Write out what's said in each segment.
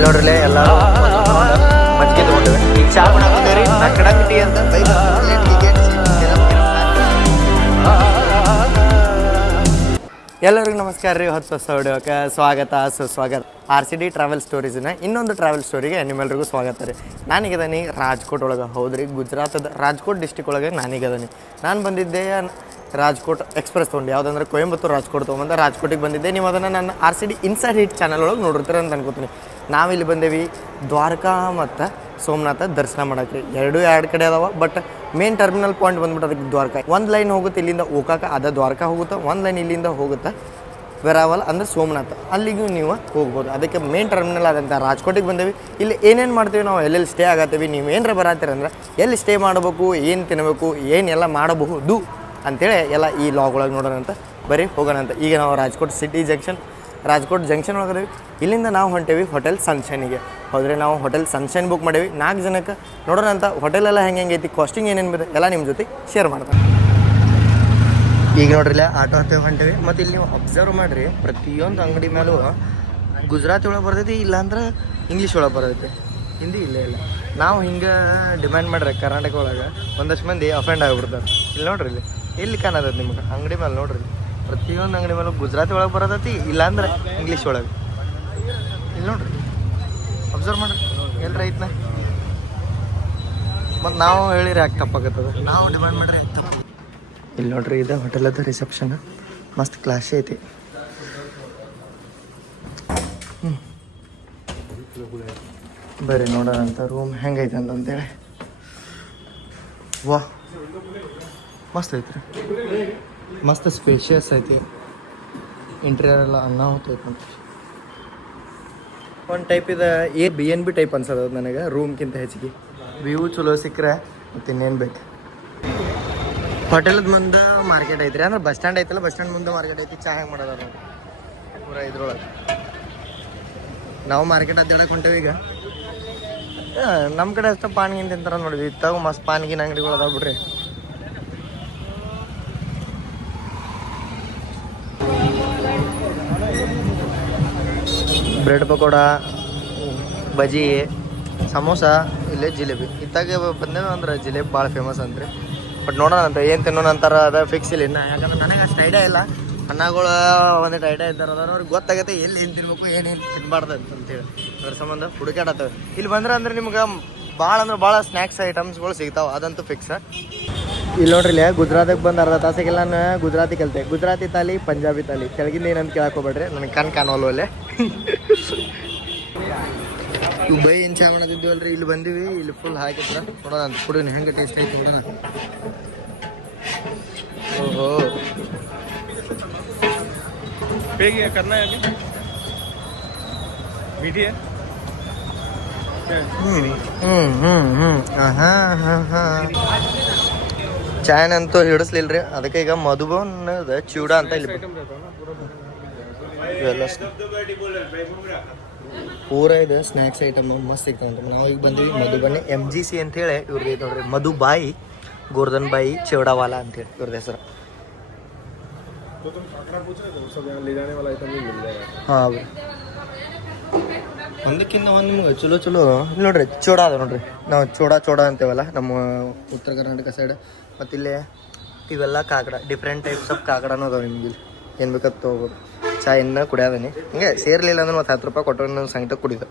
ಇಲ್ಲಿ ನೋಡ್ರಿ ಎಲ್ಲರೂ? ಮಜ್ಜಿಗೆ ತಗೊಂಡಿವೆ. ಈಗ ಚಾ ಮಾಡಾಕತ್ತೇವ್ರಿ ನಾ ಕಡಂಗ್ ಟೀ ಅಂತ ಎಲ್ಲರಿಗೂ ನಮಸ್ಕಾರ ರೀ. ಹೊತ್ತು ಹೊಸ ಹೊಡಿಯೋಕೆ ಸ್ವಾಗತ ಸುಸ್ವಾಗತ ಆರ್ ಸಿ ಡಿ ಟ್ರಾವೆಲ್ ಸ್ಟೋರೀಸ್ನ ಇನ್ನೊಂದು ಟ್ರಾವೆಲ್ ಸ್ಟೋರಿಗೆ ನಿಮ್ಮೆಲ್ರಿಗೂ ಸ್ವಾಗತ ರೀ. ನಾನೀಗದಾನಿ ರಾಜ್ಕೋಟ್ ಒಳಗೆ. ಹೌದ್ರಿ, ಗುಜರಾತದ ರಾಜ್ಕೋಟ್ ಡಿಸ್ಟಿಕ್ ಒಳಗೆ ನಾನೀಗದಾನಿ. ನಾನು ಬಂದಿದ್ದೆ ರಾಜ್ಕೋಟ್ ಎಕ್ಸ್ಪ್ರೆಸ್ ತೊಗೊಂಡು, ಯಾವುದಂದ್ರೆ ಕೊಯಂಬತ್ತೂರು ರಾಜ್ಕೋಟ್ ತೊಗೊಂಬಂದ ರಾಜ್ಕೋಟಿಗೆ ಬಂದಿದ್ದೆ. ನೀವು ಅದನ್ನು ನನ್ನ R C D inside hit channel ಒಳಗೆ ನೋಡಿರ್ತೀರ ಅಂತ ಅನ್ಕೋತೀನಿ. ನಾವಿಲ್ಲಿ ಬಂದೇವಿ ದ್ವಾರಕಾ ಮತ್ತು ಸೋಮನಾಥ ದರ್ಶನ ಮಾಡಕ್ಕೆ. ಎರಡೂ ಎರಡು ಕಡೆ ಅದಾವ, ಬಟ್ ಮೇನ್ ಟರ್ಮಿನಲ್ ಪಾಯಿಂಟ್ ಬಂದ್ಬಿಟ್ಟು ಅದಕ್ಕೆ ದ್ವಾರಕಾ. ಒಂದು ಲೈನ್ ಹೋಗುತ್ತೆ ಇಲ್ಲಿಂದ ಓಕಾಕ, ಅದ ದ್ವಾರಕಾ ಹೋಗುತ್ತೆ, ಒಂದು ಲೈನ್ ಇಲ್ಲಿಂದ ಹೋಗುತ್ತೆ ವೆರಾವಲ್ ಅಂದ್ರೆ ಸೋಮನಾಥ. ಅಲ್ಲಿಗೂ ನೀವು ಹೋಗ್ಬೋದು. ಅದಕ್ಕೆ ಮೇನ್ ಟರ್ಮಿನಲ್ ಆದಂಥ ರಾಜ್ಕೋಟಿಗೆ ಬಂದೇವಿ. ಇಲ್ಲಿ ಏನೇನು ಮಾಡ್ತೀವಿ ನಾವು, ಎಲ್ಲೆಲ್ಲಿ ಸ್ಟೇ ಆಗತ್ತೀವಿ, ನೀವು ಏನರ ಬರತ್ತೀರ ಅಂದ್ರೆ, ಎಲ್ಲಿ ಸ್ಟೇ ಮಾಡಬೇಕು, ಏನು ತಿನ್ನಬೇಕು ಏನೆಲ್ಲ ಮಾಡಬಹುದು ಅಂತೇಳಿ ಎಲ್ಲ ಈ ಲಾಗ್ ಒಳಗೆ ನೋಡೋಣ ಅಂತ. ಬರೀ ಹೋಗೋಣ ಅಂತ. ಈಗ ನಾವು Rajkot city junction, Rajkot junction ಒಳಗೆ ಇಲ್ಲಿಂದ ನಾವು ಹೊಂಟೇವಿ ಹೋಟೆಲ್ ಸನ್ಶೈನಿಗೆ. ಹೋದರೆ, ನಾವು ಹೋಟೆಲ್ ಸನ್ಶೈನ್ ಬುಕ್ ಮಾಡೇವಿ. ನಾಲ್ಕು ಜನಕ್ಕೆ ನೋಡೋಣ ಅಂತ. ಹೋಟೆಲ್ ಎಲ್ಲ ಹೆಂಗೆ ಹೆಂಗೈತಿ ಐತಿ ಕಾಸ್ಟಿಂಗ್ ಏನೇನು ಬಿದೆ ಎಲ್ಲ ನಿಮ್ಮ ಜೊತೆ ಶೇರ್ ಮಾಡ್ತಾರೆ ಈಗ ನೋಡ್ರಿ, ಇಲ್ಲ ಆಟೋ ಹತ್ತೇವೆ ಹೊಂಟೇವಿ. ಮತ್ತು ಇಲ್ಲಿ ನೀವು ಅಬ್ಸರ್ವ್ ಮಾಡಿರಿ, ಪ್ರತಿಯೊಂದು ಅಂಗಡಿ ಮೇಲೂ ಗುಜರಾತಿ ಒಳಗೆ ಬರ್ತೈತಿ, ಇಲ್ಲಾಂದ್ರೆ ಇಂಗ್ಲೀಷ್ ಒಳಗೆ ಬರ್ತೈತಿ. ಹಿಂದಿ ಇಲ್ಲೇ ಇಲ್ಲ. ನಾವು ಹಿಂಗೆ ಡಿಮ್ಯಾಂಡ್ ಮಾಡ್ರಿ, ಕರ್ನಾಟಕ ಒಳಗೆ. ಒಂದಷ್ಟು ಮಂದಿ ಅಫೆಂಡ್ ಆಗಿಬಿಡ್ತಾರೆ. ಇಲ್ಲಿ ನೋಡ್ರಿ ಇಲ್ಲಿ. ಎಲ್ಲಿ ಕಾಣದ ನಿಮ್ಗೆ? ಅಂಗಡಿ ಮೇಲೆ ನೋಡ್ರಿ. ಪ್ರತಿಯೊಂದು ಅಂಗಡಿ ಮೇಲೆ ಗುಜರಾತಿ ಒಳಗೆ ಬರತೈತಿ ಇಲ್ಲಾಂದ್ರೆ ಇಂಗ್ಲೀಷ್ ಒಳಗೆ. ಇಲ್ಲಿ ನೋಡ್ರಿ. ಅಬ್ಸರ್ವ್ ಮಾಡ್ರಿ. ಎಲ್ರ ಐತ್ನ ಮತ್ತು ನಾವು ಹೇಳಿರಿ ಯಾಕೆ ತಪ್ಪಾಗತ್ತದ. ನಾವು ಡಿಮ್ಯಾಂಡ್ ಮಾಡ್ರಿ ಯಾಕೆ ತಪ್ಪ ಇಲ್ಲಿ ನೋಡ್ರಿ ಇದು ಹೋಟೆಲ್ ಅದ ರಿಸೆಪ್ಷನ್ ಮಸ್ತ್ ಕ್ಲಾಶ್ ಐತಿ. ಬರೀ ಬರ್ರಿ ನೋಡೋಣ ಅಂತ ರೂಮ್ ಹೆಂಗೈತೆ ಅಂತಂತೇಳಿ ವಾ ಮಸ್ತ್ ಐತ್ರಿ. ಮಸ್ತ್ ಸ್ಪೇಷಿಯಸ್ ಐತಿ. ಇಂಟೀರಿಯರ್ ಎಲ್ಲ ಅನ್ನಾಹುತ ಐತೆ ಅಂತ ಒಂದು ಟೈಪ್ ಇದೆ A B N B type ಅನ್ಸದ ನನಗೆ ರೂಮ್ಗಿಂತ ಹೆಚ್ಚಿಗೆ. ವ್ಯೂ ಚಲೋ ಸಿಕ್ಕರೆ ಮತ್ತೆ ಇನ್ನೇನು ಬೇಕು? ಹೋಟೆಲದ ಮುಂದೆ ಮಾರ್ಕೆಟ್ ಐತ್ರಿ. ಅಂದ್ರೆ ಬಸ್ ಸ್ಟ್ಯಾಂಡ್ ಐತಲ್ಲ ಬಸ್ ಸ್ಟ್ಯಾಂಡ್ ಮುಂದೆ ಮಾರ್ಕೆಟ್ ಐತಿ ಚಾ ಹೆಂಗೆ ಮಾಡೋದ ಪೂರ ಇದ್ರೊಳಗೆ. ನಾವು ಮಾರ್ಕೆಟ್ ಅದ್ದಾಡಕ್ಕೆ ಹೊಂಟೇವಿ ಈಗ. ನಮ್ಮ ಕಡೆ ಅಷ್ಟು ಪಾನ್ಗಿನ್ ತಿಂತಾರ ನೋಡಿದ್ವಿ ಇತ್ತಾಗ ಮಸ್ತ್ ಪಾನ್ಗಿನ ಅಂಗಡಿಗಳು ಅದಾವ ಬಿಡ್ರಿ. ಬ್ರೆಡ್ ಪಕೋಡ, ಬಜಿ, ಸಮೋಸ, ಇಲ್ಲೇ ಜಿಲೇಬಿ. ಇತ್ತಾಗೆ ಬಂದೇವೆ ಅಂದ್ರೆ ಜಿಲೇಬಿ ಭಾಳ ಫೇಮಸ್ ಅಂತ್ರಿ. ಬಟ್ ನೋಡೋಣ ಅಂತ, ಏನು ತಿನ್ನೋಣ ಅಂತಾರ ಅದ ಫಿಕ್ಸ್ ಇಲ್ಲ ಇನ್ನು. ಯಾಕಂದ್ರೆ ನನಗೆ ಅಷ್ಟು ಐಡಿಯಾ ಇಲ್ಲ. ಅನ್ನಗಳು ಒಂದಿಟ್ಟು ಐಡಿಯಾ ಇದ್ದಾರೆ ಅದಾರ, ಅವ್ರಿಗೆ ಗೊತ್ತಾಗತ್ತೆ ಎಲ್ಲಿ ಏನು ತಿನ್ಬೇಕು ಏನೇನು ತಿನ್ಬಾರ್ದು ಅಂತೇಳಿ ಅದ್ರ ಸಂಬಂಧ ಹುಡುಕಾಡತ್ತವೆ ಇಲ್ಲಿ ಬಂದ್ರೆ ಅಂದ್ರೆ ನಿಮ್ಗೆ ಭಾಳ ಅಂದ್ರೆ ಭಾಳ ಸ್ನ್ಯಾಕ್ಸ್ ಐಟಮ್ಸ್ಗಳು ಸಿಗ್ತಾವೆ. ಅದಂತೂ ಫಿಕ್ಸ್ ಇಲ್ಲಿ ನೋಡ್ರಿ ಇಲ್ಲೇ ಗುಜರಾತಿಗೆ ಬಂದು ಅರ್ಧ ತಾಸಿಗೆಲ್ಲ ನಾನು ಗುಜರಾತಿ ಕಲಿತೆ. ಗುಜರಾತಿ ತಾಲಿ ಪಂಜಾಬಿ ತಾಲಿ. ಕೆಳಗಿಂದ ಏನಂತ ಕೇಳಕ್ಕೆ ಹೋಗ್ಬೇಡ್ರಿ ನನಗೆ ಕಣ್ ಕಾಣೋಲ್ವಲ್ಲೇ ಬೈ ಏನು ಚಾ ಮಾಡೋದಿದ್ದೀವಲ್ರಿ ಇಲ್ಲಿ ಬಂದೀವಿ ಇಲ್ಲಿ ಫುಲ್ ಹಾಕಿದ್ರ ನೋಡೋಣ ಅಂತ. ಕೊಡೋಣ ಹೆಂಗೆ ಟೇಸ್ಟ್ ಐತಿ ನೋಡೋಣ ಓಹೋ. ಹೇಗೆ ಕರ್ನಾಟಕ मीठी ಹ್ಞೂ ಹ್ಞೂ ಹ್ಞೂ ಹಾಂ ಹಾಂ ಹಾಂ ಹಾಂ ಚಾನ್ ಅಂತೂ ಹಿಡಿಸ್ಲಿಲ್ಲ ರೀ ಅದಕ್ಕೆ ಈಗ ಮಧುಬನದ ಚೂಡ ಅಂತ ಇಲ್ಲಿ ಇವೆಲ್ಲ ಪೂರ ಇದೆ ಸ್ನ್ಯಾಕ್ಸ್ ಐಟಮ್, ಮಸ್ತ್ ಸಿಗ್ತದೆ ಅಂತ ನಾವು ಈಗ ಬಂದೀವಿ ಮಧುಬನಿ ಎಂ ಜಿ ಸಿ ಅಂತೇಳಿ ಇವ್ರದ್ದು ಐತೆ ನೋಡ್ರಿ. ಮಧುಬಾಯಿ ಗೋರ್ಧನ್ ಬಾಯಿ ಚೌಡವಾಲ ಅಂತೇಳಿ ಇವ್ರದ್ದು ಹೆಸರು. ಹಾಂ ಒಂದಕ್ಕಿಂತ ಒಂದು ನಿಮ್ಗೆ ಚಲೋ ಚಲೋ ನೋಡ್ರಿ, ಚೂಡ ಅದ ನೋಡ್ರಿ. ನಾವು ಚೂಡ ಚೋಡ ಅಂತೇವಲ್ಲ, ನಮ್ಮ ಉತ್ತರ ಕರ್ನಾಟಕ ಸೈಡ್ ಮತ್ತಿಲ್ಲೇ ಇವೆಲ್ಲ ಕಾಗಡ ಡಿಫ್ರೆಂಟ್ ಟೈಪ್ಸ್ ಆಫ್ ಕಾಗಡನೂ ಅದಾವೆ ನಿಮ್ಗೆ ಏನು ಬೇಕಾದ ತೊಗೋಬೋದು. ಚಾ ಇನ್ನ ಕುಡಿಯೋದನಿ. ಹಿಂಗೆ ಸೇರ್ಲಿಲ್ಲ ಅಂದ್ರೆ ಮತ್ತು ಹತ್ತು ರೂಪಾಯಿ ಕೊಟ್ಟರೆ ನಾನು ಸಂಗಟ ಕುಡಿದ.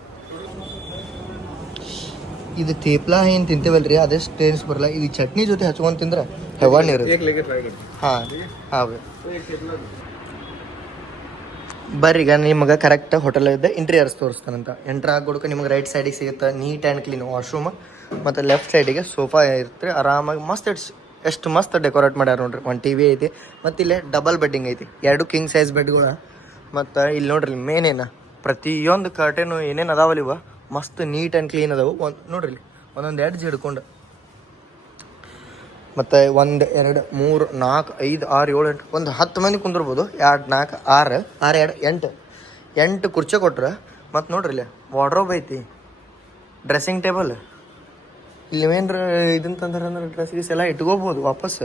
ಇದು ತೇಪ್ಲ ಏನು ತಿಂತೇವಲ್ರಿ? ಅದೇ ಟೇಸ್ಟ್ ಬರಲ್ಲ. ಇದು ಚಟ್ನಿ ಜೊತೆ ಹಚ್ಕೊಂಡು ತಿಂದ್ರೆ ಹೆವಾ ನೀರು ಹಾಂ ಹಾಂ ಬರ್ರಿ, ಈಗ ನಿಮಗೆ ಕರೆಕ್ಟ್ ಹೋಟೆಲ್ ಇದ್ದ ಇಂಟೀರಿಯರ್ಸ್ ತೋರಿಸ್ತಾನಂತ ಎಂಟ್ರ್ ಆಗೋಡ್ಕ ನಿಮಗೆ ರೈಟ್ ಸೈಡಿಗೆ ಸಿಗುತ್ತೆ ನೀಟ್ ಆ್ಯಂಡ್ ಕ್ಲೀನ್ ವಾಶ್ರೂಮ್ ಮತ್ತು ಲೆಫ್ಟ್ ಸೈಡಿಗೆ ಸೋಫಾ ಇರ್ತೀರಿ ಆರಾಮಾಗಿ ಮಸ್ತ್ ಇಟ್ಸ್ ಎಷ್ಟು ಮಸ್ತ್ ಡೆಕೋರೇಟ್ ಮಾಡ್ಯಾರ ನೋಡ್ರಿ. ಒಂದು ಟಿ ವಿ ಐತಿ, ಮತ್ತು ಇಲ್ಲೇ ಡಬಲ್ ಬೆಡ್ಡಿಂಗ್ ಐತಿ. ಎರಡು ಕಿಂಗ್ ಸೈಜ್ ಬೆಡ್ಗಳು ಮತ್ತು ಇಲ್ಲಿ ನೋಡ್ರಿ ಮೇನ್ ಏನು? ಪ್ರತಿಯೊಂದು ಕರ್ಟೇನು ಏನೇನು ಅದಾವಲ್ಲಿ ಇವ? ಮಸ್ತ್ ನೀಟ್ ಆ್ಯಂಡ್ ಕ್ಲೀನ್ ಅದಾವು. ಒಂದು ನೋಡ್ರಿ ಇಲ್ಲಿ, ಒಂದೊಂದು ಎಡ್ಜ್ ಹಿಡ್ಕೊಂಡು. ಮತ್ತು ಒಂದು, ಎರಡು, ಮೂರು ನಾಲ್ಕು ಐದು, ಆರು, ಏಳು, ಎಂಟು, ಒಂದು ಹತ್ತು ಮಂದಿ ಕುಂದಿರ್ಬೋದು. ಎರಡು ನಾಲ್ಕು ಆರು ಆರು, ಎರಡು, ಎಂಟು. ಎಂಟು ಕುರ್ಚಿ ಕೊಟ್ರೆ, ಮತ್ತು ನೋಡ್ರಿ ಇಲ್ಲಿ ವಾರ್ಡ್ರೋಬ್ ಐತಿ. ಡ್ರೆಸ್ಸಿಂಗ್ ಟೇಬಲ್ ಇಲ್ಲಿ ಏನ್ರ ಇದನ್ನ ತಂದ್ರೆ ಅಂದ್ರೆ ಡ್ರೆಸ್ ಗೀಸ್ ಎಲ್ಲ ಇಟ್ಕೋಬೋದು ವಾಪಸ್.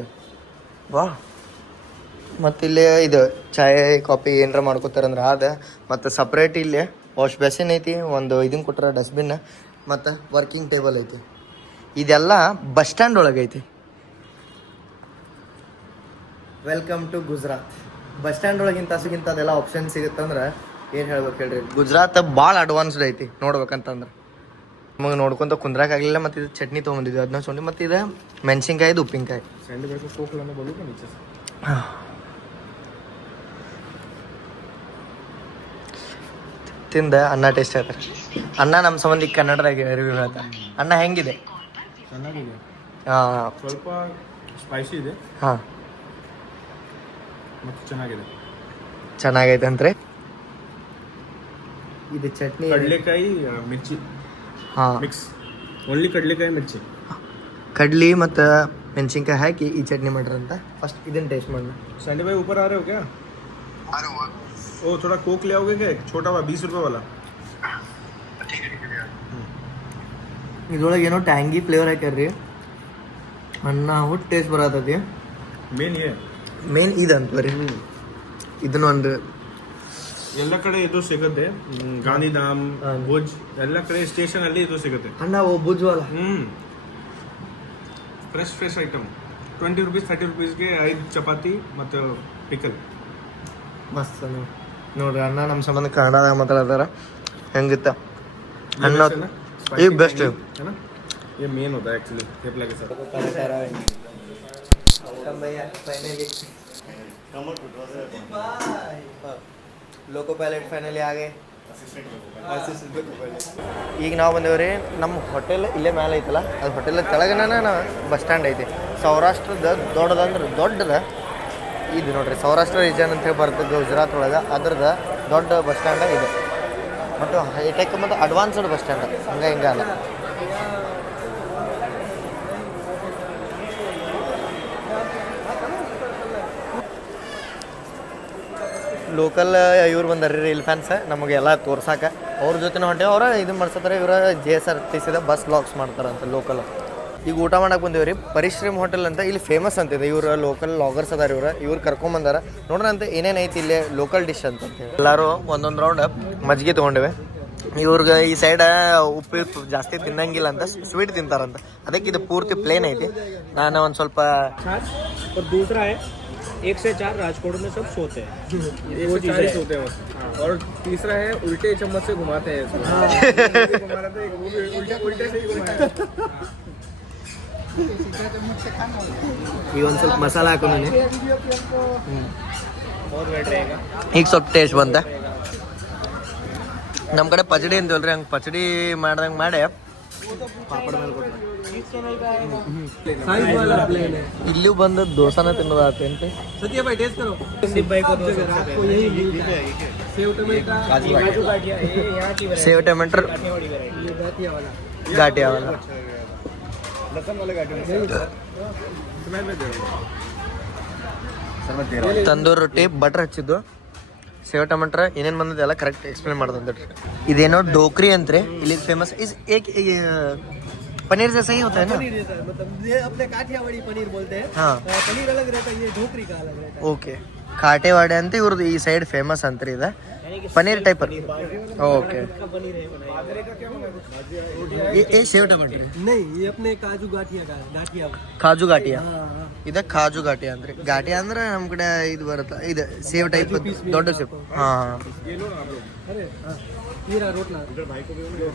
ವಾ. ಮತ್ತು ಇಲ್ಲಿ ಇದು ಚಾಯ್, ಕಾಫಿ ಏನರ ಮಾಡ್ಕೋತಾರಂದ್ರೆ ಆದ. ಮತ್ತು ಸಪ್ರೇಟ್ ಇಲ್ಲಿ ವಾಶ್ ಬೇಸಿನ್ ಐತಿ, ಒಂದು ಇದನ್ನ ಕೊಟ್ರ ಡಸ್ಟ್ಬಿನ್ ಮತ್ತು ವರ್ಕಿಂಗ್ ಟೇಬಲ್ ಐತಿ. ಇದೆಲ್ಲ ಬಸ್ ಸ್ಟ್ಯಾಂಡ್ ಒಳಗೆ ಐತಿ. Welcome to Gujarat bus stand ಒಳಗಿಂತ ಅದೆಲ್ಲ ಆಪ್ಷನ್ ಸಿಗುತ್ತಂದ್ರೆ ಏನು ಹೇಳ್ಬೇಕು ಹೇಳ್ರಿ? ಗುಜರಾತ್ ಭಾಳ ಅಡ್ವಾನ್ಸ್ಡ್ ಐತಿ ನೋಡ್ಬೇಕಂತಂದ್ರೆ. ನಮಗೆ ನೋಡ್ಕೊಂತ ಕುಂದ್ರಾಕಾಗಲಿಲ್ಲ ಮತ್ತೆ ಇದು ಚಟ್ನಿ ತೊಗೊಂಡಿದ್ವಿ ಅದನ್ನ ಸೊಂಡಿ ಮತ್ತೆ ಇದು ಮೆಣಸಿನ್ಕಾಯಿದು ಉಪ್ಪಿನಕಾಯಿ. ತಿಂದ ಅನ್ನ ಟೇಸ್ಟ್ ಆಯ್ತಾರೆ ಅನ್ನ ನಮ್ಮ ಸಂಬಂಧಿಕ ಕನ್ನಡದಾಗ ರಿವ್ಯೂ ಹೇಳ್ತಾರೆ ಅನ್ನ ಹೆಂಗಿದೆ? ಸ್ವಲ್ಪ ಸ್ಪೈಸಿ ಇದೆ. ಹಾಂ. ಚೆನ್ನಾಗಿದೆ. ಚೆನ್ನಾಗೈತೆ ಅಂದ್ರೆ ಇದು ಚಟ್ನಿ ಕಡಲೆಕಾಯಿ ಮಿರ್ಚಿ. ಹಾಂ ಮಿಕ್ಸ್ ಓನ್ಲಿ ಕಡಲೆಕಾಯಿ ಮಿರ್ಚಿ ಕಡ್ಲಿ ಮತ್ತು ಮೆಣಸಿನ್ಕಾಯಿ ಹಾಕಿ ಈ ಚಟ್ನಿ ಮಾಡ್ರಂತ ಫಸ್ಟ್ ಇದನ್ನ ಟೇಸ್ಟ್ ಮಾಡೋಣ सैंडी भाई ऊपर आ रहे हो क्या ओ थोड़ा कोक ले आओगे क्या एक छोटा वाला बीस रुपए वाला ಇದ್ರೊಳಗೆ ಏನೋ ಟ್ಯಾಂಗಿ ಫ್ಲೇವರ್ ಹಾಕ್ಯಾರ್ರಿ ಅನ್ನ ಹುಟ್ಟು ಟೇಸ್ಟ್ ಬರತೈತಿ ಮೇನ್ ಇದೆ ಮೇನ್ ಇದಂತ ಬರೀ ಇದನ್ನು ಒಂದು ಎಲ್ಲ ಕಡೆ ಇದು ಸಿಗುತ್ತೆ ಹ್ಮ್, ಗಾಂಧಿಧಾಮ್ ಹಾ. ಭುಜ್ ಎಲ್ಲ ಕಡೆ ಸ್ಟೇಷನ್ ಅಲ್ಲಿ ಇದು ಸಿಗುತ್ತೆ ಅನ್ನ ಓ ಬುಜ್ವಲ್ಲ hmm fresh fresh item twenty rupees thirty ರುಪೀಸ್ಗೆ ಐದು ಚಪಾತಿ ಮತ್ತು ಪಿಕಲ್ ಮಸ್ತ್ ನೋಡಿ ನೋಡ್ರಿ ಅನ್ನ ನಮ್ಮ ಸಂಬಂಧ ಕನ್ನಡದಾಗ ಮಾತಾಡ್ತಾರ ಹೆಂಗಿತ್ತ ಅನ್ನ ये best है। है ना ये मेन होता है एक्चुअली थेपला के साथ ಲೋಕೋ ಪೈಲಟ್ ಫೈನಲಿ ಆಗೇ ಈಗ ನಾವು ಬಂದೇವ್ರಿ ನಮ್ಮ ಹೋಟೆಲ್ ಇಲ್ಲೇ ಮೇಲೆ ಐತಲ್ಲ ಅದು ಹೋಟೆಲ್ ಕೆಳಗನ ಬಸ್ ಸ್ಟ್ಯಾಂಡ್ ಐತಿ. ಸೌರಾಷ್ಟ್ರದ ದೊಡ್ಡದಂದ್ರೆ ದೊಡ್ಡದ ಇದು ನೋಡ್ರಿ ಸೌರಾಷ್ಟ್ರ ರೀಜನ್ ಅಂತ ಹೇಳಿ ಬರ್ತದೆ ಗುಜರಾತ್ ಒಳಗೆ ಅದ್ರದ್ದು ದೊಡ್ಡ ಬಸ್ ಸ್ಟ್ಯಾಂಡ್ ಇದೆ. ಮತ್ತು ಹೈಟೆಕ್ ಮತ್ತು ಅಡ್ವಾನ್ಸ್ಡ್ ಬಸ್ ಸ್ಟ್ಯಾಂಡ್ ಹಂಗೆ ಹಿಂಗೆ ಅಲ್ಲ. ಲೋಕಲ್ uh, ಇವ್ರು ಬಂದಾರ ರೀ ಇಲ್ಲಿ ಫ್ಯಾನ್ಸ್ ನಮಗೆಲ್ಲ ತೋರ್ಸಾಕ. ಅವ್ರ ಜೊತೆ ಹೊಂಟೇವು, ಅವ್ರ ಇದು ಮಾಡ್ಸತ್ತಾರೆ, ಇವ್ರ ಜೆ ಎಸ್ ಆರ್ ಟಿ ಸಿದ ಬಸ್ ಲಾಕ್ಸ್ ಮಾಡ್ತಾರಂತ ಲೋಕಲ್ ಈಗ ಊಟ ಮಾಡಕ್ಕೆ ಬಂದೇವ್ರಿ, ಪರಿಶ್ರಮ ಹೋಟೆಲ್ ಅಂತ ಇಲ್ಲಿ ಫೇಮಸ್ ಅಂತಿದೆ ಇವ್ರ ಲೋಕಲ್ ಲಾಗರ್ಸ್ ಅದಾರ ಇವ್ರ, ಇವ್ರು ಕರ್ಕೊಂಬಂದಾರ ನೋಡ್ರಂತ ಅಂತ ಐತಿ ಇಲ್ಲಿ ಲೋಕಲ್ ಡಿಶ್ ಅಂತ ಎಲ್ಲರೂ ಒಂದೊಂದು ರೌಂಡ್ ಮಜ್ಜಿಗೆ ತೊಗೊಂಡಿವೆ. ಇವ್ರಿಗೆ ಈ ಸೈಡ್ uh, ಉಪ್ಪು ಜಾಸ್ತಿ ತಿನ್ನಂಗಿಲ್ಲ ಅಂತ ಸ್ವೀಟ್ ತಿಂತಾರಂತ. ಅದಕ್ಕೆ ಇದು ಪೂರ್ತಿ ಪ್ಲೇನ್ ಐತಿ. ನಾನು ಒಂದು ಸ್ವಲ್ಪ एक से चार राजकोट में सब सोते हैं ये वो चालीस होते हैं उसमें और तीसरा है उल्टे चम्मच से घुमाते हैं इसको घुमा रहा था एक वो भी उल्टे उल्टे से ही घुमाया ಈಗ ಒಂದು ಸ್ವಲ್ಪ ಮಸಾಲ ಹಾಕೊಂಡು बहुत वेट रहेगा ಈಗ ಸ್ವಲ್ಪ ಟೇಸ್ಟ್ ಬಂತ ನಮ್ಮ ಕಡೆ ಪಚಡಿ ಅಂತೀವಲ್ರಿ ಹಂಗೆ ಪಚಡಿ ಮಾಡ್ದಂಗೆ ಮಾಡಿ साइज वाला प्लेन है ಇಲ್ಲೂ ಬಂದು ದೋಸಾನ ತಿನ್ನೋದಾತೇನ್ರಿ सत्या भाई टेस्ट करो संदीप भाई को दो रात को यही मिलता है सेव टमाटर काजू गाठिया ये यहाँ की वैरायटी ಸೇವ್ ಟೊಮೆಟೊ गाठिया वाली वैरायटी ये गाठिया वाला ಘಾಟಿ ಅವಲ್ಲ लसन वाले गाड़ी में मैं मैं दे रहा हूँ ತಂದೂರು ರೊಟ್ಟಿ ಬಟರ್ ಹಚ್ಚಿದ್ದು ಸೇವ್ ಟೊಮೆಟ್ರ ಏನೇನು ಬಂದದ ಎಲ್ಲ ಕರೆಕ್ಟ್ ಎಕ್ಸ್ಪ್ಲೇನ್ ಮಾಡ್ದಂತ ಇದೇನೋ ಡೋಕ್ರಿ ಅಂತ್ರಿ ಇಲ್ಲಿ ಫೇಮಸ್ ಇಸ್ ಏಕ್ ಪನ್ನೀರ್ ಜೈಸಾ ही होता है ना मतलब ये अपने काठियावाड़ी पनीर बोलते हैं हाँ पनीर अलग रहता है ये ढोकरी का अलग रहता ಓಕೆ ಕಾಟೆವಾಡೆ ಅಂತ ಇವ್ರದ್ದು ಈ ಸೈಡ್ ಫೇಮಸ್ ಅಂತ್ರಿ ಇದು ಪನ್ನೀರ್ ಟೈಪ್ ಓಕೆ है का पनीर है बनाया ಏ ಸೇವ್ ಟೊಮೆಟ್ರಿ नहीं ये अपने काजू गाठिया का गाठिया ಕಾಜು ಘಾಟಿಯ हाँ हाँ ಇದ ಕಾಜು ಘಾಟಿ ಅಂದ್ರೆ ಘಾಟಿ ಅಂದ್ರೆ ನಮ್ಮ ಕಡೆ ಇದು ಬರುತ್ತೆ ಇದು ಸೇವ್ ಟೈಪ್ ದೊಡ್ಡ ಸೇವ್ ಹಾ ये लो आप लोग अरे हाँ ये रहा रोटला इधर भाई को भी होंगे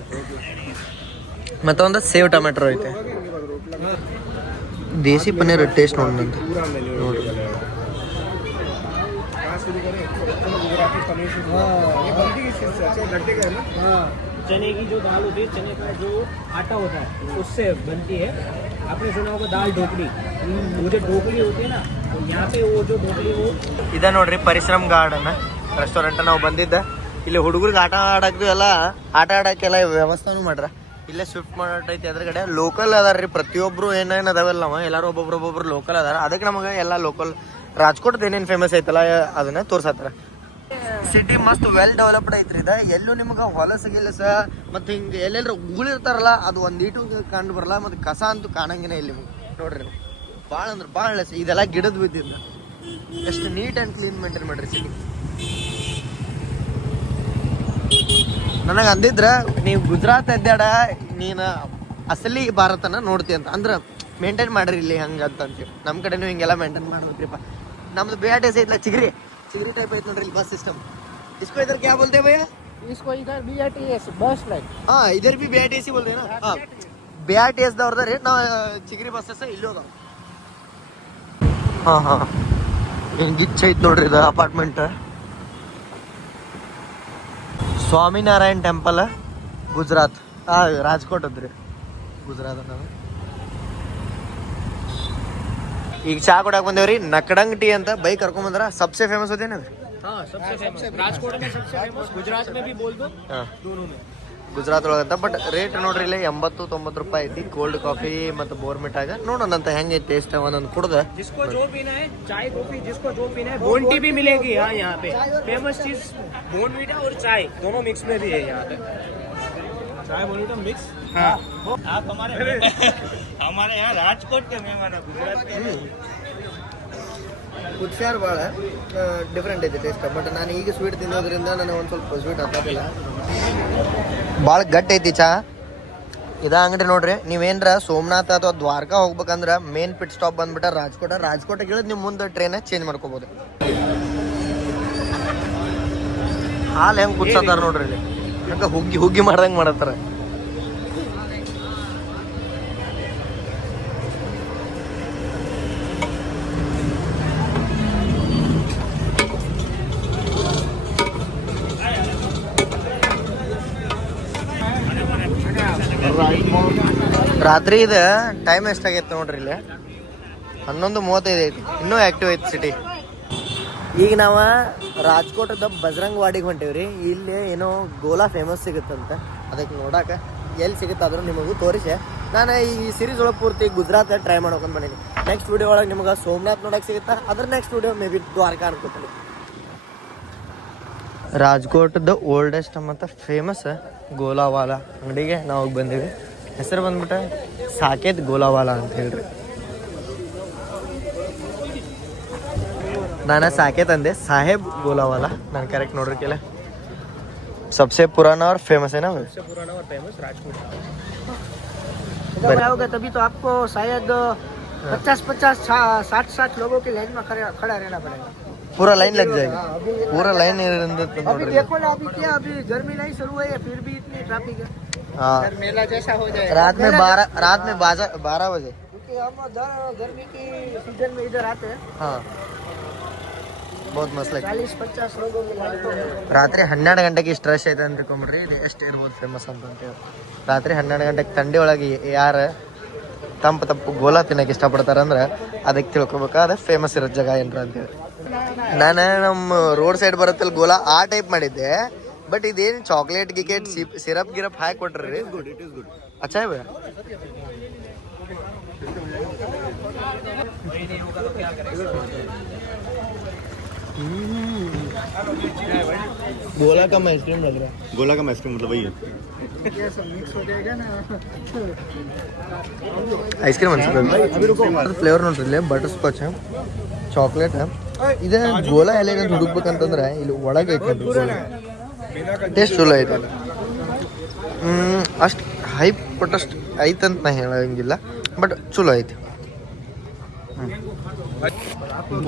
ಮತ್ತೊಂದು ಸೇವ್ ಟೊಮೆಟೊ ಐತೆ ದೇಸಿ ಪನ್ನೀರ್ ಟೇಸ್ಟ್ ನೋಡೋಣ हाँ चने की जो दाल होती है चने का जो आटा होता है उससे बनती है आपने सुना होगा दाल ढोकली वो जो ढोकली होती है ना तो यहाँ पे वो जो ढोकली वो ಇದ ನೋಡ್ರಿ ಪರಿಶ್ರಮ್ ಗಾರ್ಡನ್ ರೆಸ್ಟೋರೆಂಟ್ ನಾವು ಬಂದಿದ್ದ ಇಲ್ಲಿ ಹುಡುಗರಿಗೆ ಆಟ ಆಡಕ್ಕೆ ಎಲ್ಲ ಆಟ ಆಡಕ್ಕೆಲ್ಲ ವ್ಯವಸ್ಥೆನೂ ಮಾಡ್ರ ಇಲ್ಲೇ ಸ್ವಿಫ್ಟ್ ಮಾಡೈತಿ ಅದ್ರಗಡೆ ಲೋಕಲ್ ಅದಾರ ರೀ ಪ್ರತಿಯೊಬ್ರು ಏನೇನು ಅದಾವಲ್ಲ ನಾವು ಎಲ್ಲಾರು ಒಬ್ಬೊಬ್ರು ಒಬ್ಬೊಬ್ರು ಲೋಕಲ್ ಅದಾರ ಅದಕ್ಕೆ ನಮಗೆ ಎಲ್ಲ ಲೋಕಲ್ ರಾಜ್ಕೋಟ್ ಏನೇನು ಫೇಮಸ್ ಐತಲ್ಲ ಅದನ್ನ ತೋರ್ಸತ್ತಾರ ಸಿಟಿ ಮಸ್ತ್ ವೆಲ್ ಡೆವಲಪ್ಡ್ ಐತ್ರಿ ಇದ. ಎಲ್ಲೂ ನಿಮ್ಗೆ ಹೊಲ ಸಿಗಿಲ್ಲ ಸರ್ ಮತ್ತು ಹಿಂಗೆ ಎಲ್ಲೆಲ್ಲರೂ ಉಗುಳಿರ್ತಾರಲ್ಲ, ಅದು ಒಂದೀಟು ಕಂಡು ಬರಲ್ಲ, ಮತ್ತು ಕಸ ಅಂತೂ ಕಾಣಂಗಿನ ಇಲ್ಲಿ ನೋಡ್ರಿ ಭಾಳ ಅಂದ್ರೆ ಭಾಳ ಇದೆಲ್ಲ ಗಿಡದ ಬಿದ್ದಿದ್ದ ಎಷ್ಟು ನೀಟ್ ಆ್ಯಂಡ್ ಕ್ಲೀನ್ ಮೇಂಟೈನ್ ಮಾಡ್ರಿ ಸಿಟಿ ನನಗೆ ಅಂದಿದ್ರ, ನೀವು ಗುಜರಾತ್ ಅದ್ದಾಡ ನೀನು ಅಸಲಿ ಭಾರತನ ನೋಡ್ತಿ ಅಂತ. ಅಂದ್ರೆ ಮೇಂಟೈನ್ ಮಾಡ್ರಿ ಇಲ್ಲಿ ಹಂಗೆ ಅಂತ ಅಂತೀವಿ. ನಮ್ಮ ಕಡೆನೂ ಹಿಂಗೆಲ್ಲ ಮೇಂಟೈನ್ ಮಾಡ್ಬೇಕ್ರಿಪ್ಪ. ನಮ್ದು ಬಿ ಆರ್ ಟಿ ಸಿ ಐತ್ಲ ಚಿಗ್ರಿ. ಚಿಗ್ರಿ ಟೈಪ್ ಐತೆ ನೋಡ್ರಿ ಇಲ್ಲಿ ಬಸ್ ಸಿಸ್ಟಮ್ इसको इधर क्या बोलते हैं भैया इसको इधर B R T S bus line हाँ इधर भी बी आर टी एस ही बोलते हैं ना हाँ ಬಿ ಆರ್ ಟಿ ಎಸ್ ದವ್ರದ ರೀ ನಾವು ಚಿಗ್ರಿ ಬಸ್ಸಸ್ ಇಲ್ಲಿ ಹೋದ ಹಾಂ ಹಾಂ ಹಿಂಗಿಚ್ಚ ಐತ್ ನೋಡ್ರಿ ಇದು ಅಪಾರ್ಟ್ಮೆಂಟ್ ಸ್ವಾಮಿನಾರಾಯಣ್ ಟೆಂಪಲ್ ಗುಜರಾತ್ ಆ ರಾಜ್ಕೋಟ್ ಅದ್ರಿ ಗುಜರಾತ್ ಅನ್ನೋದು ಈಗ ಚಾ ಕೊಡಕ್ ಬಂದೇವ್ರಿ ನಕಡಂಗ್ ಟೀ ಅಂತ ಬೈಕ್ ಕರ್ಕೊಂಡ್ ಬಂದ್ರ ಸಬ್ಸೆ ಫೇಮಸ್ ಅದೇನದು हाँ सबसे फेमस राजकोट में सबसे फेमस गुजरात में भी बोल दो ಹಾಂ दोनों में ಗುಜರಾತ್ ಒಳಗಂತ ಬಟ್ ರೇಟ್ ನೋಡ್ರಿ ಇಲ್ಲಿ ಎಂಬತ್ತು ತೊಂಬತ್ತು ರೂಪಾಯಿ ಐತಿ ಕೋಲ್ಡ್ ಕಾಫಿ ಮತ್ತು ಬೋರ್ಮಿಟಾಗ ನೋಡೋಣಂತ ಹೆಂಗೆ ಟೇಸ್ಟ್ ಒಂದೊಂದು ಕುಡ್ದ जिसको जो पीना है चाय कॉफी जिसको जो पीना है बोन टी भी मिलेगी हाँ यहाँ पे फेमस चीज बोनवीटा और चाय दोनों मिक्स में भी है यहाँ पे चाय बोली तो मिक्स हाँ आप हमारे हमारे यहाँ राजकोट के मेहमान है गुजरात के ಹುಷಾರು ಭಾಳ ಡಿಫ್ರೆಂಟ್ ಐತೆ ಟೇಸ್ಟ್ ಬಟ್ ನಾನು ಈಗ ಸ್ವೀಟ್ ತಿನ್ನೋದ್ರಿಂದ ನನಗೆ ಒಂದು ಸ್ವಲ್ಪ ಸ್ವೀಟ್ ಹತ್ತಿಲ್ಲ ಭಾಳ ಗಟ್ಟಿ ಐತಿ ಚಾ. ಇದ ಅಂಗಡಿ ನೋಡ್ರಿ, ನೀವೇನ್ರ ಸೋಮನಾಥ ಅಥವಾ ದ್ವಾರಕಾ ಹೋಗ್ಬೇಕಂದ್ರ ಮೇನ್ ಪಿಟ್ ಸ್ಟಾಪ್ ಬಂದ್ಬಿಟ್ಟ ರಾಜ್ಕೋಟ. ರಾಜ್ಕೋಟೆ ಇಳಿದ್ ನೀವು ಮುಂದೆ ಟ್ರೈನ್ ಚೇಂಜ್ ಮಾಡ್ಕೋಬಹುದು ಹಾಲು ಹೆಂಗೆ ಕುದ್ಸತ್ತಾರ ನೋಡ್ರಿ ಹಂಗ ಹುಗ್ಗಿ ಹುಗ್ಗಿ ಮಾಡ್ದಂಗೆ ಮಾಡತ್ತಾರ. ರಾತ್ರಿ ಇದು ಟೈಮ್ ಎಷ್ಟಾಗೈತೆ ನೋಡ್ರಿ ಇಲ್ಲಿ? ಹನ್ನೊಂದು ಮೂವತ್ತೈದು ಐತಿ. ಇನ್ನೂ ಆಕ್ಟಿವ್ ಐತಿ ಸಿಟಿ ಈಗ ನಾವು ರಾಜ್ಕೋಟದ ಬಜರಂಗ್ ವಾಡಿಗೆ ಹೊಂಟೇವ್ರಿ ಇಲ್ಲಿ ಏನೋ ಗೋಲಾ ಫೇಮಸ್ ಸಿಗುತ್ತಂತೆ. ಅದಕ್ಕೆ ನೋಡಾಕ ಎಲ್ಲಿ ಸಿಗುತ್ತೆ ಅದ್ರ ನಿಮಗೂ ತೋರಿಸೆ. ನಾನು ಈ ಸೀರೀಸ್ ಒಳಗೆ ಪೂರ್ತಿ ಗುಜರಾತ್ ಟ್ರೈ ಮಾಡ್ಕೊಂಡು ಬಂದೀನಿ. ನೆಕ್ಸ್ಟ್ ವಿಡಿಯೋ ಒಳಗೆ ನಿಮಗೆ ಸೋಮನಾಥ್ ನೋಡೋಕೆ ಸಿಗುತ್ತಾ? ಅದ್ರ next video may be Dwarka ಅನ್ಕೋತೀನಿ. ರಾಜ್ಕೋಟದ ಓಲ್ಡೆಸ್ಟ್ ಮತ್ತು ಫೇಮಸ್ ಗೋಲಾವಾಲ ಅಂಗಡಿಗೆ ನಾವು ಬಂದೀವಿ ಹೆಸರು ಬಂದ್ಬಿಟ್ಟು ಸಾಕೇತ್ ಗೋಲಾವಾಲ ಅಂತ ಹೇಳ್ರಿ ನಾನು ಸಾಕೇತ್ ಅಂದೆ ಸಾಹೇಬ್ ಗೋಲಾವಾಲ ನಾನು ಕರೆಕ್ಟ್ ನೋಡ್ರಿ ಕೆಲ सबसे पुराना और फेमस है ना वो? सबसे पुराना और फेमस राजकोट बड़े- आओगे तभी तो आपको शायद पचास पचास साठ साठ लोगों की लाइन में खड़ा खड़ा रहना पड़ेगा पूरा लाइन लग जाएगी अभी पूरा लाइन अभी ನೋಡ್ರಿ देखो ना अभी क्या अभी गर्मी नहीं शुरू हुई है फिर भी इतनी ट्रैफिक है हाँ मेला जैसा हो जाए रात में बारह रात में बाजा- बारह बजे क्योंकि हम दर- गर्मी की सीजन में इधर आते हैं हाँ बहुत मस्त लगे चालीस पचास लोगों की लाइन तो है। ರಾತ್ರಿ ಹನ್ನೆರಡು ಗಂಟೆಗೆ ಇಷ್ಟು ರಶ್ ಐತೆ ಅನ್ಕೊಂಬಿಡ್ರಿ ಇದು ಎಷ್ಟು ಇರ್ಬೋದು ಫೇಮಸ್ ಅಂತಂತೇಳಿ ರಾತ್ರಿ ಹನ್ನೆರಡು ಗಂಟೆಗೆ ಥಂಡಿ ಒಳಗೆ ಯಾರು ತಂಪು ತಪ್ಪು ಗೋಲಾ ತಿನ್ನಕ್ಕೆ ಇಷ್ಟಪಡ್ತಾರಂದ್ರೆ ಅದಕ್ಕೆ ತಿಳ್ಕೊಬೇಕಾದ ಫೇಮಸ್ ಇರೋ ಜಾಗ ಏನ್ರ ಅಂತೇಳಿ ನಾನು ನಮ್ಮ ರೋಡ್ ಸೈಡ್ ಬರುತ್ತಲ್ಲ ಗೋಲಾ ಆ ಟೈಪ್ ಮಾಡಿದ್ದೆ ಬಟ್ ಇದೇನು ಚಾಕ್ಲೇಟ್ ಗಿಕೆಟ್ ಸಿರಪ್ ಗಿರಪ್ ಹಾಕಿ ಕೊಟ್ರಿ ಅಚ್ಚಾ ಭಯ गोला का आइसक्रीम लग रहा है गोला का आइसक्रीम मतलब वही है ಐಸ್ಕ್ರೀಮ್ ಅನ್ಸುತ್ತೆ ಫ್ಲೇವರ್ ನೋಡ್ರಿ ಬಟರ್ ಸ್ಕಾಚ್ ಚಾಕ್ಲೇಟ್ ಇದು ಗೋಲಾ ಎಲೆ ಅಂತ ಹುಡುಕ್ಬೇಕಂತಂದ್ರೆ ಇಲ್ಲಿ ಒಳಗೆ ಐತೆ ಟೇಸ್ಟ್ ಚಲೋ ಐತೆ ಹ್ಮ್ ಅಷ್ಟು ಹೈಪ್ ಪಟ್ಟಷ್ಟು ಐತಂತ ನಾ ಹೇಳಂಗಿಲ್ಲ ಬಟ್ ಚಲೋ ಐತಿ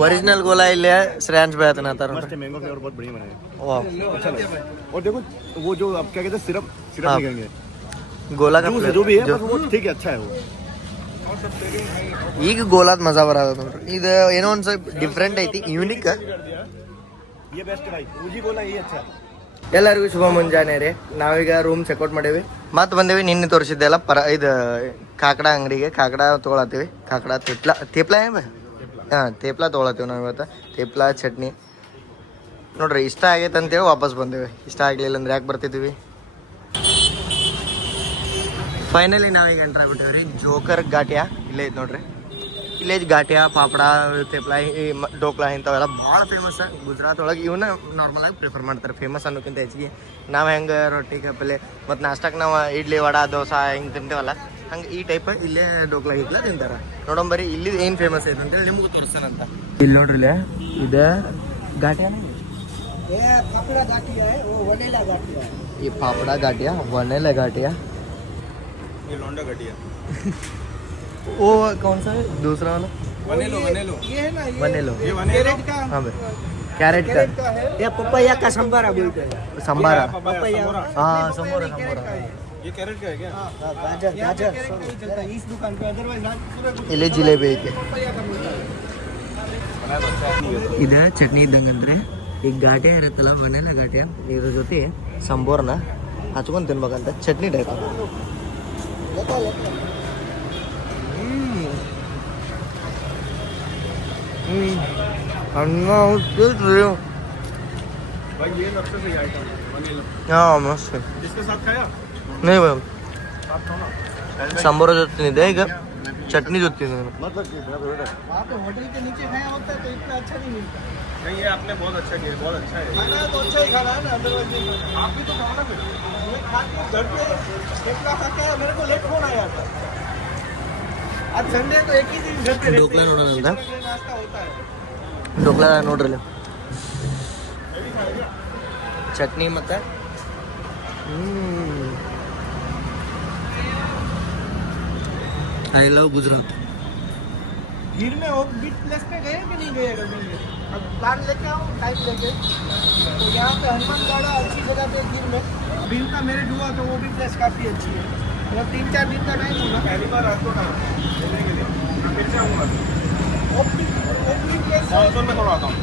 ಒರಿಜಿನಲ್ ಗೋಲಾ ಇಲ್ಲೇ ಶ್ರೇಯಾಂಶ್ ಭಾಯ್ ಆತನ मस्त है मैंगो फ्लेवर बहुत बढ़िया बनाया है ವಾವ್ अच्छा लगा और देखो वो जो आप क्या कहते हैं सिरप सिरप हाँ। निकलेंगे ಗೋಲಾ जूस है जो भी है बस वो ठीक है अच्छा है वो ಈಗ ಗೋಲಾದ್ ಮಜಾ ಬರ ನೋಡ್ರಿ. ಇದು ಏನೋ ಒಂದು ಸ್ವಲ್ಪ ಡಿಫ್ರೆಂಟ್ ಐತಿ ಯೂನಿಕ್ ಎಲ್ಲರಿಗೂ ಶುಭ ಮುಂಜಾನೆ ರೀ. ನಾವೀಗ ರೂಮ್ ಚೆಕ್ಔಟ್ ಮಾಡೇವಿ. ಮತ್ತೆ ಬಂದೇವಿ, ನಿನ್ನೆ ತೋರಿಸಿದ್ದೆಲ್ಲ ಪರ ಇದು ಕಾಕಡ ಅಂಗಡಿಗೆ, ಕಾಕಡ ತೊಗೊಳತ್ತೀವಿ. ಕಾಕಡ ತೇಪ್ಲ ತೇಪ್ಲ ಏ ಹಾಂ, ತೇಪ್ಲ ತೊಗೊಳತ್ತೀವಿ ನಾವು ಇವತ್ತು. ತೇಪ್ಲ, ಚಟ್ನಿ. ನೋಡ್ರಿ, ಇಷ್ಟ ಆಗೈತೆ ಅಂತೇಳಿ ವಾಪಸ್ ಬಂದೇವಿ. ಇಷ್ಟ ಆಗಲಿಲ್ಲ ಅಂದ್ರೆ ಯಾಕೆ ಬರ್ತಿದ್ವಿ? ಫೈನಲಿ ನಾವೀಗ ಎಂಟ್ರ್ ಆಗ್ಬಿಟ್ಟಿವ್ರಿ. ಜೋಕರ್ ಘಾಟಿಯ ಇಲ್ಲೇ ಐತೆ ನೋಡ್ರಿ. ಇಲ್ಲೇ ಘಾಟಿಯ ಪಾಪಡ ತೆಪ್ಲಾ ಡೋಕ್ಲಾ ಇಂಥವೆಲ್ಲ ಭಾಳ ಫೇಮಸ್ ಗುಜರಾತ್ ಒಳಗೆ ಇವನ್ನ ನಾರ್ಮಲ್ ಆಗಿ ಪ್ರಿಫರ್ ಮಾಡ್ತಾರೆ. ಫೇಮಸ್ ಅನ್ನೋಕ್ಕಿಂತ ಹೆಚ್ಚಿಗೆ ನಾವು ಹೆಂಗೆ ರೊಟ್ಟಿ ಕಪ್ಪಲೆ ಮತ್ತು ನಾಷ್ಟಕ್ಕೆ ನಾವು ಇಡ್ಲಿ ವಡ ದೋಸೆ ಹಿಂಗೆ ತಿಂತೇವಲ್ಲ ಹಂಗೆ ಈ ಟೈಪ್ ಇಲ್ಲೇ ಡೋಕ್ಲಾ ಗಿಕ್ಲಾ ತಿಂತಾರೆ. ಬರಿ ಇಲ್ಲಿ ಏನು ಫೇಮಸ್ ಐತೆ ಅಂತೇಳಿ ನಿಮಗೂ ತೋರಿಸ್ತಾನಂತ ಇಲ್ಲಿ ನೋಡ್ರಿ ಇಲ್ಲೇ ಇದೆ ಘಾಟಿಯ ಈ ಪಾಪಡ ಘಾಟಿಯ ಒನೆಲೆ ಘಾಟಿಯ. ये फाफड़ा गाटिया वनेला गाटिया ये लौंडा घटिया वो कौन सा है दूसरा वाला वनेलो वनेलो ये है ना ये वनेलो ये वनेलो कैरेट का हाँ भाई कैरेट का का है ये पपैया का संबारा बोलते हैं संबारा पपाया समोरा हाँ संबारा संबारा ये कैरेट का है क्या गाजर गाजर चलता है इस दुकान पे अदरवाइज पूरे ಇಲ್ಲಿ ಜಿಲೇಬಿ ಐತೆ पपैया का मिलता है ಇದು ಚಟ್ನಿ ಇದ್ದಂಗೆ ಅಂದ್ರೆ ಈಗ ಘಾಟ್ಯ ಇರುತ್ತಲ್ಲ ಮನೆಯಲ್ಲ ಘಾಟ್ಯ ಇದ್ರ ಜೊತೆ ಸಂಬೋರ್ನ ಹಚ್ಕೊಂಡು ತಿನ್ಬೇಕಂತ ಚಟ್ನಿ ಟೈಪ್ तो नहीं सांबर देगा? चटनी जो नहीं मतलब होटल के नीचे खाया होता है तो इतना अच्छा नहीं मिलता। नहीं ये आपने बहुत अच्छा किया बहुत अच्छा है। खाना तो अच्छा ही खाना है ना अदरवाइज़ आप भी तो खाना फिर। घर पे मेरे को लेट फ़ोन आया था आज संडे तो एक ही दिन घर पे ढोकला नूडल था नाश्ता होता. है ढोकला नूडल चटनी मत है हम्म. I love Gujarat. गिर में वो बीच प्लेस पे गए कि नहीं गए? अब प्लान लेके आओ टाइम लेके। तो यहाँ पे हनुमान गाड़ा अच्छी जगह पे दिन में। भीम का मेरे हुआ तो वो भी प्लेस काफ़ी अच्छी है। मतलब तीन चार दिन का टाइम होगा। पहली बार आपको ना? घूमने के लिए। फिर से आऊँगा। मॉनसून में थोड़ा आता हूँ।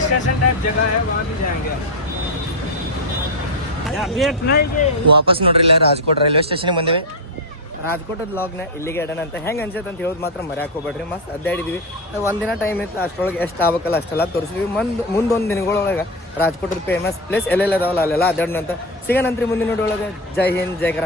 स्टेशन टाइप तो जगह है वहाँ भी जाएँगे वापस नोट राजकोट रेलवे स्टेशन बंदे हुए ರಾಜ್ಕೋಟದ ಲಾಗ್ನ ಇಲ್ಲಿಗೆ ಇಡೋಣ ಅಂತ ಹೆಂಗೆ ಅನ್ಸುತ್ತೆ ಅಂತ ಹೇಳೋದು ಮಾತ್ರ ಮರ್ಯಾಕೆ ಹೋಗ್ಬೇಡ್ರಿ. ಮಸ್ತ್ ಅದ್ದಾಡಿದ್ವಿ ಒಂದಿನ ಟೈಮ್ ಇತ್ತು, ಅಷ್ಟರೊಳಗೆ ಎಷ್ಟು ಆಗಬೇಕಲ್ಲ ಅಷ್ಟೆಲ್ಲ ತೋರಿಸಿದ್ವಿ. ಮುಂದ್ ಮುಂದೊಂದು ದಿನಗಳೊಳಗೆ ರಾಜ್ಕೋಟದ ಫೇಮಸ್ ಪ್ಲೇಸ್ ಎಲ್ಲೆಲ್ಲ ಅದಾವಲ್ಲ ಅಲ್ಲೆಲ್ಲ ಅಡ್ಡಾಡೋಣ ಅಂತ. ಮುಂದಿನ ಒಳಗೆ ಜೈ ಹಿಂದ್, ಜೈ ಕರ್ನಾಟಕ.